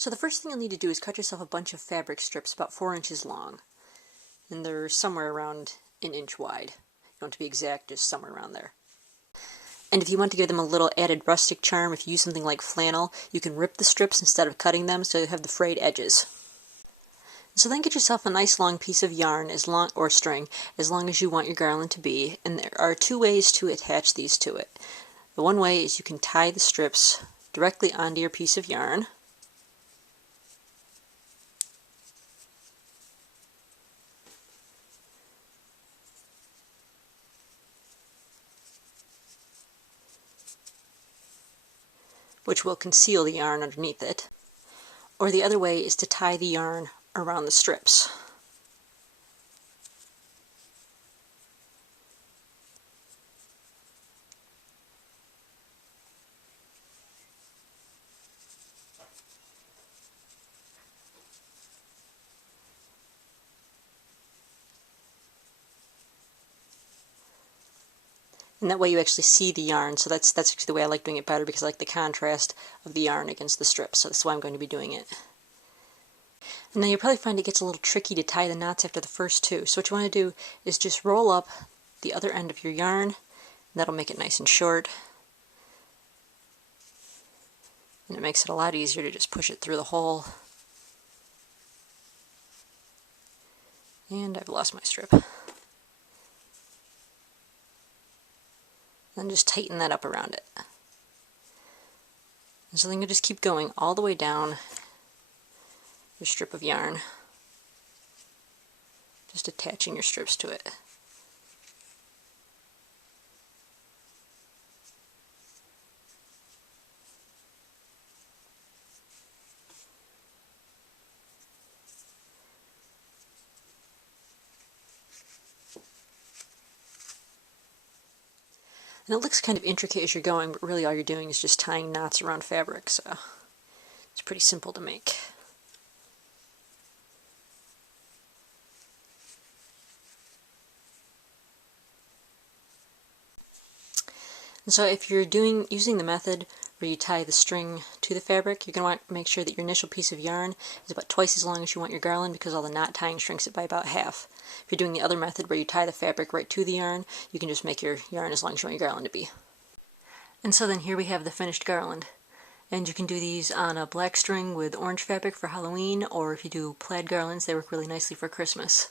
So the first thing you'll need to do is cut yourself a bunch of fabric strips about 4 inches long. And they're somewhere around an inch wide. You don't have to be exact, just somewhere around there. And if you want to give them a little added rustic charm, if you use something like flannel, you can rip the strips instead of cutting them so you have the frayed edges. So then get yourself a nice long piece of yarn or string, as long as you want your garland to be, and there are 2 ways to attach these to it. The one way is you can tie the strips directly onto your piece of yarn. Which will conceal the yarn underneath it. Or the other way is to tie the yarn around the strips. And that way you actually see the yarn, so that's actually the way I like doing it better, because I like the contrast of the yarn against the strips, so that's why I'm going to be doing it. And now you'll probably find it gets a little tricky to tie the knots after the first 2, so what you want to do is just roll up the other end of your yarn, and that'll make it nice and short. And it makes it a lot easier to just push it through the hole. And I've lost my strip. And just tighten that up around it. And so then you just keep going all the way down your strip of yarn, just attaching your strips to it. And it looks kind of intricate as you're going, but really all you're doing is just tying knots around fabric, so it's pretty simple to make. And so if you're using the method where you tie the string to the fabric, you're going to want to make sure that your initial piece of yarn is about twice as long as you want your garland, because all the knot tying shrinks it by about half. If you're doing the other method where you tie the fabric right to the yarn, you can just make your yarn as long as you want your garland to be. And so then here we have the finished garland. And you can do these on a black string with orange fabric for Halloween, or if you do plaid garlands, they work really nicely for Christmas.